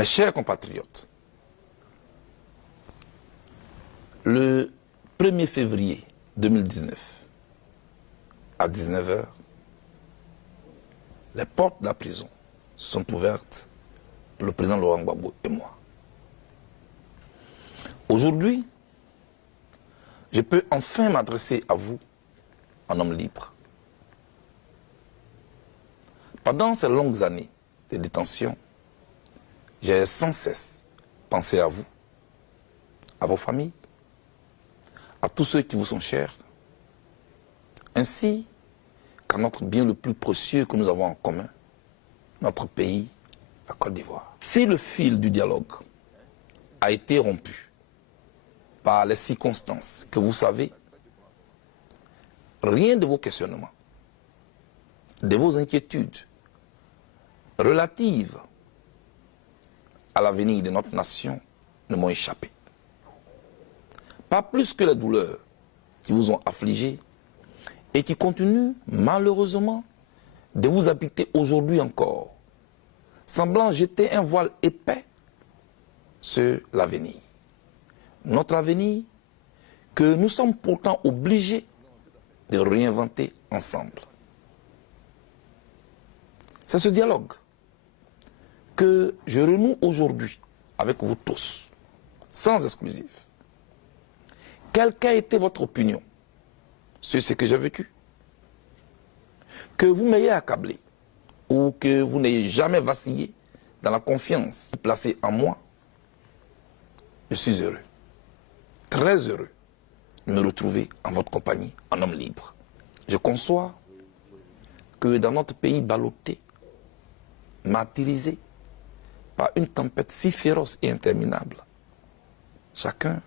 Mes chers compatriotes, le 1er février 2019, à 19 h, les portes de la prison sont ouvertes pour le président Laurent Gbagbo et moi. Aujourd'hui, je peux enfin m'adresser à vous en homme libre. Pendant ces longues années de détention, j'ai sans cesse pensé à vous, à vos familles, à tous ceux qui vous sont chers, ainsi qu'à notre bien le plus précieux que nous avons en commun, notre pays, la Côte d'Ivoire. Si le fil du dialogue a été rompu par les circonstances que vous savez, rien de vos questionnements, de vos inquiétudes relatives à l'avenir de notre nation ne m'ont échappé. Pas plus que les douleurs qui vous ont affligé et qui continuent malheureusement de vous habiter aujourd'hui encore, semblant jeter un voile épais sur l'avenir. Notre avenir que nous sommes pourtant obligés de réinventer ensemble. C'est ce dialogue que je renoue aujourd'hui avec vous tous, sans exclusive. Quelle qu'a été votre opinion sur ce que j'ai vécu? Que vous m'ayez accablé ou que vous n'ayez jamais vacillé dans la confiance placée en moi, je suis heureux, très heureux de me retrouver en votre compagnie, en homme libre. Je conçois que dans notre pays ballotté, martyrisé par une tempête si féroce et interminable, chacun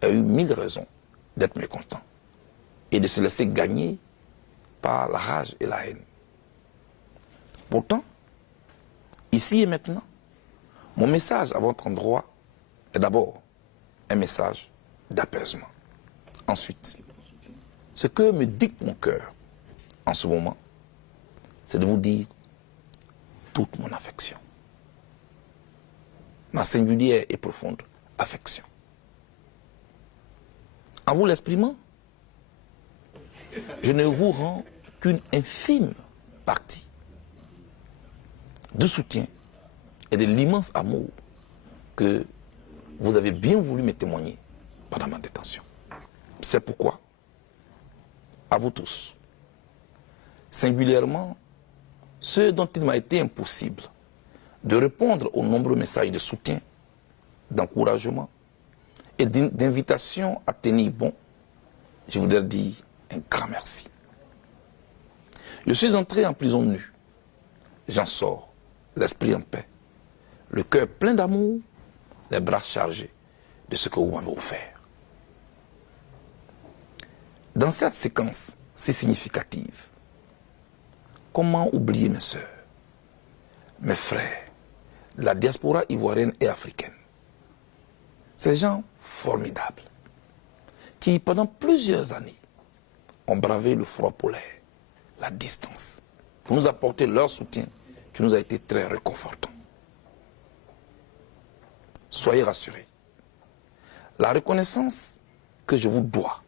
a eu 1000 raisons d'être mécontent et de se laisser gagner par la rage et la haine. Pourtant, ici et maintenant, mon message à votre endroit est d'abord un message d'apaisement. Ensuite, ce que me dicte mon cœur en ce moment, c'est de vous dire toute mon affection. Ma singulière et profonde affection. En vous l'exprimant, je ne vous rends qu'une infime partie du soutien et de l'immense amour que vous avez bien voulu me témoigner pendant ma détention. C'est pourquoi, à vous tous, singulièrement ceux dont il m'a été impossible de répondre aux nombreux messages de soutien, d'encouragement et d'invitation à tenir bon, je voudrais dire un grand merci. Je suis entré en prison nue. J'en sors, l'esprit en paix, le cœur plein d'amour, les bras chargés de ce que vous m'avez offert. Dans cette séquence si significative, comment oublier mes sœurs, mes frères, la diaspora ivoirienne et africaine? Ces gens formidables qui, pendant plusieurs années, ont bravé le froid polaire, la distance, pour nous apporter leur soutien qui nous a été très réconfortant. Soyez rassurés. La reconnaissance que je vous dois,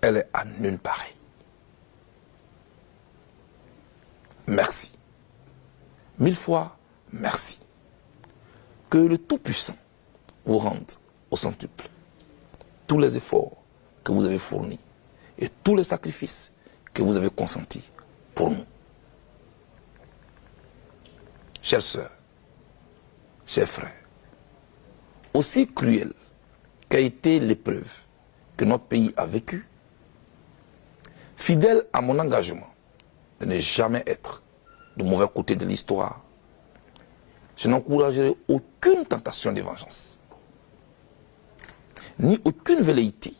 elle est à nulle pareille. Merci. 1000 fois merci. Que le Tout-Puissant vous rende au centuple tous les efforts que vous avez fournis et tous les sacrifices que vous avez consentis pour nous. Chères sœurs, chers frères, aussi cruelle qu'a été l'épreuve que notre pays a vécue, fidèle à mon engagement de ne jamais être du mauvais côté de l'histoire, je n'encouragerai aucune tentation de vengeance, ni aucune velléité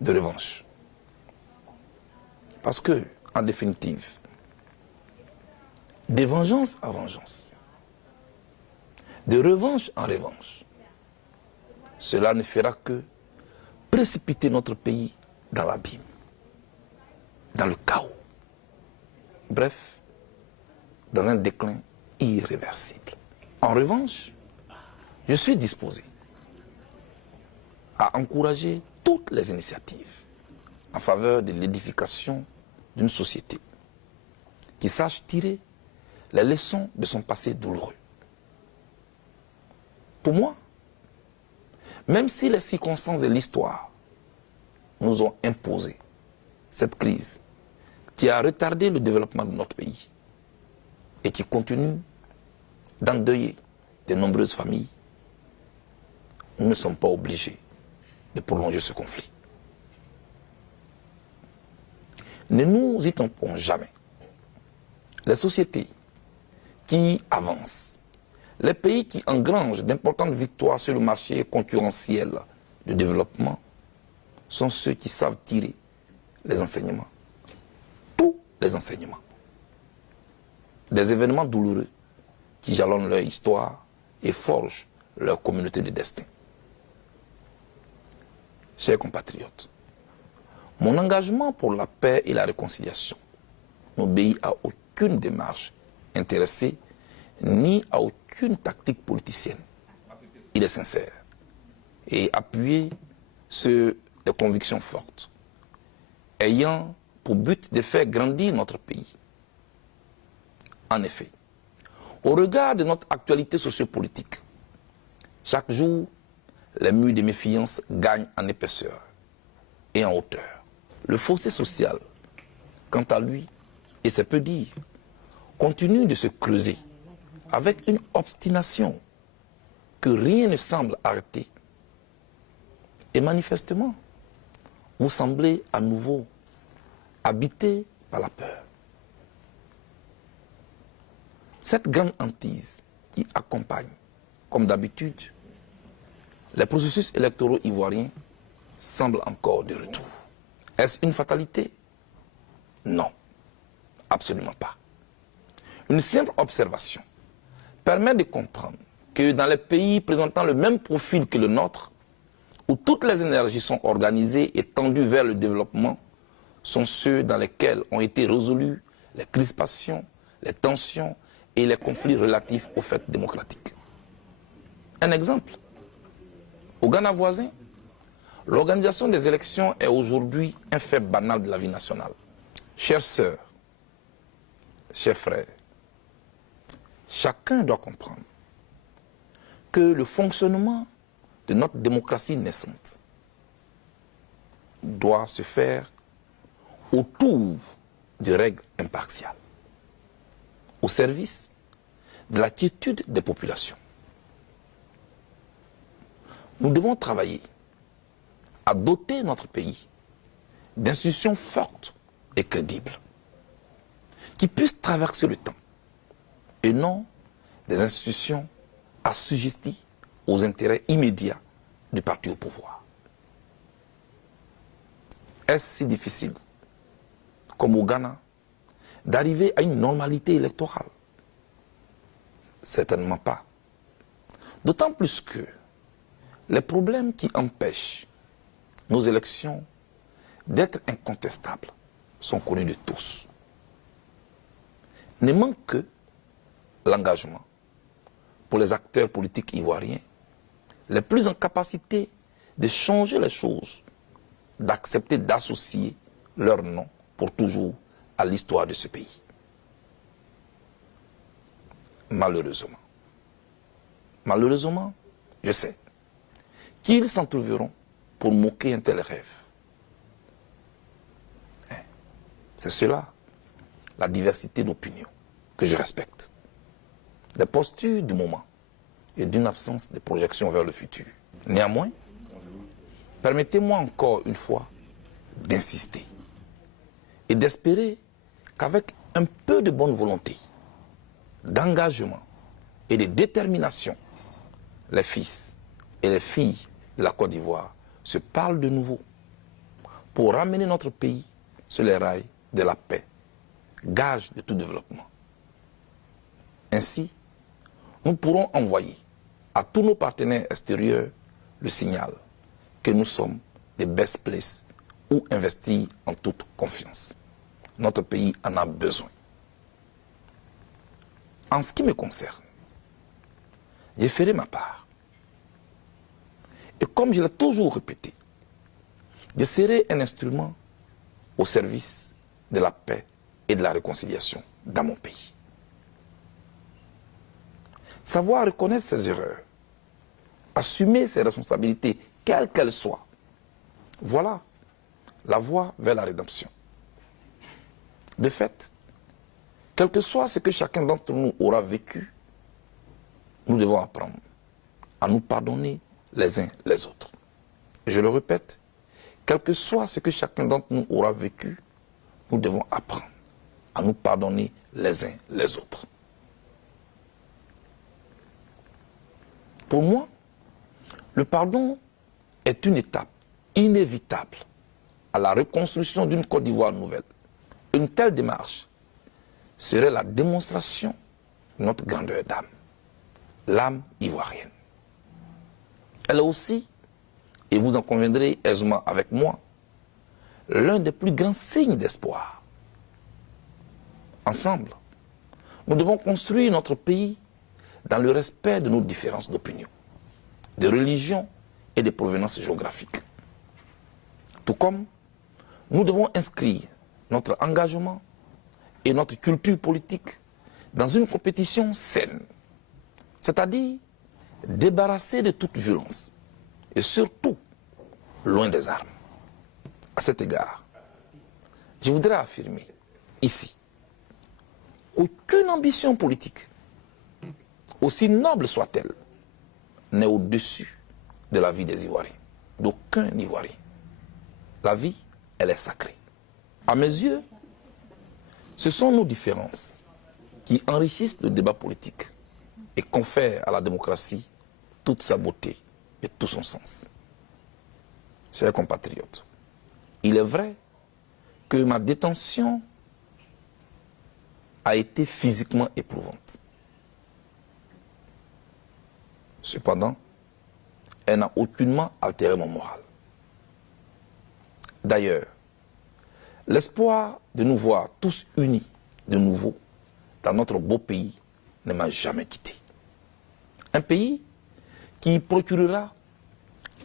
de revanche. Parce que, en définitive, de vengeance à vengeance, de revanche en revanche, cela ne fera que précipiter notre pays dans l'abîme, dans le chaos. Bref, dans un déclin irréversible. En revanche, je suis disposé à encourager toutes les initiatives en faveur de l'édification d'une société qui sache tirer les leçons de son passé douloureux. Pour moi, même si les circonstances de l'histoire nous ont imposé cette crise qui a retardé le développement de notre pays et qui continue d'endeuiller de nombreuses familles, nous ne sommes pas obligés de prolonger ce conflit. Ne nous y trompons jamais. Les sociétés qui avancent, les pays qui engrangent d'importantes victoires sur le marché concurrentiel de développement sont ceux qui savent tirer les enseignements, tous les enseignements, des événements douloureux qui jalonnent leur histoire et forgent leur communauté de destin. Chers compatriotes, mon engagement pour la paix et la réconciliation n'obéit à aucune démarche intéressée ni à aucune tactique politicienne. Il est sincère et appuyé sur des convictions fortes, ayant pour but de faire grandir notre pays. En effet, au regard de notre actualité sociopolitique, chaque jour, les murs de méfiance gagnent en épaisseur et en hauteur. Le fossé social, quant à lui, et c'est peu dire, continue de se creuser avec une obstination que rien ne semble arrêter. Et manifestement, vous semblez à nouveau habité par la peur. Cette grande hantise qui accompagne, comme d'habitude, les processus électoraux ivoiriens semble encore de retour. Est-ce une fatalité? Non, absolument pas. Une simple observation permet de comprendre que dans les pays présentant le même profil que le nôtre, où toutes les énergies sont organisées et tendues vers le développement, sont ceux dans lesquels ont été résolus les crispations, les tensions et les conflits relatifs aux fêtes démocratiques. Un exemple. Au Ghana voisin, l'organisation des élections est aujourd'hui un fait banal de la vie nationale. Chères sœurs, chers frères, chacun doit comprendre que le fonctionnement de notre démocratie naissante doit se faire autour de règles impartiales, au service de la quiétude des populations. Nous devons travailler à doter notre pays d'institutions fortes et crédibles qui puissent traverser le temps et non des institutions assujetties aux intérêts immédiats du parti au pouvoir. Est-ce si difficile, comme au Ghana, d'arriver à une normalité électorale? Certainement pas. D'autant plus que les problèmes qui empêchent nos élections d'être incontestables sont connus de tous. Ne manque que l'engagement pour les acteurs politiques ivoiriens les plus en capacité de changer les choses, d'accepter d'associer leur nom pour toujours à l'histoire de ce pays. Malheureusement, je sais qu'ils s'en trouveront pour moquer un tel rêve. C'est cela, la diversité d'opinions que je respecte, des postures du moment et d'une absence de projection vers le futur. Néanmoins, permettez-moi encore une fois d'insister et d'espérer qu'avec un peu de bonne volonté, d'engagement et de détermination, les fils et les filles de la Côte d'Ivoire se parlent de nouveau pour ramener notre pays sur les rails de la paix, gage de tout développement. Ainsi, nous pourrons envoyer à tous nos partenaires extérieurs le signal que nous sommes des best places où investir en toute confiance. Notre pays en a besoin. En ce qui me concerne, j'ai fait ma part. Et comme je l'ai toujours répété, je serai un instrument au service de la paix et de la réconciliation dans mon pays. Savoir reconnaître ses erreurs, assumer ses responsabilités, quelles qu'elles soient, voilà la voie vers la rédemption. De fait, quel que soit ce que chacun d'entre nous aura vécu, nous devons apprendre à nous pardonner les uns les autres. Et je le répète, quel que soit ce que chacun d'entre nous aura vécu, nous devons apprendre à nous pardonner les uns les autres. Pour moi, le pardon est une étape inévitable à la reconstruction d'une Côte d'Ivoire nouvelle. Une telle démarche serait la démonstration de notre grandeur d'âme, l'âme ivoirienne. Elle est aussi, et vous en conviendrez aisément avec moi, l'un des plus grands signes d'espoir. Ensemble, nous devons construire notre pays dans le respect de nos différences d'opinion, de religion et de provenance géographique. Tout comme nous devons inscrire notre engagement et notre culture politique dans une compétition saine, c'est-à-dire débarrassée de toute violence et surtout loin des armes. À cet égard, je voudrais affirmer ici qu'aucune ambition politique, aussi noble soit-elle, n'est au-dessus de la vie des Ivoiriens, d'aucun Ivoirien. La vie, elle est sacrée. À mes yeux, ce sont nos différences qui enrichissent le débat politique et confèrent à la démocratie toute sa beauté et tout son sens. Chers compatriotes, il est vrai que ma détention a été physiquement éprouvante. Cependant, elle n'a aucunement altéré mon moral. D'ailleurs, l'espoir de nous voir tous unis de nouveau dans notre beau pays ne m'a jamais quitté. Un pays qui procurera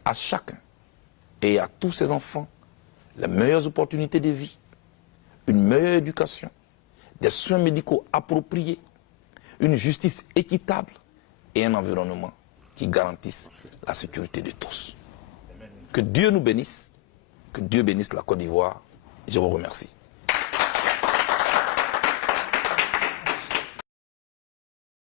à chacun et à tous ses enfants les meilleures opportunités de vie, une meilleure éducation, des soins médicaux appropriés, une justice équitable et un environnement qui garantisse la sécurité de tous. Que Dieu nous bénisse, que Dieu bénisse la Côte d'Ivoire. Je vous remercie.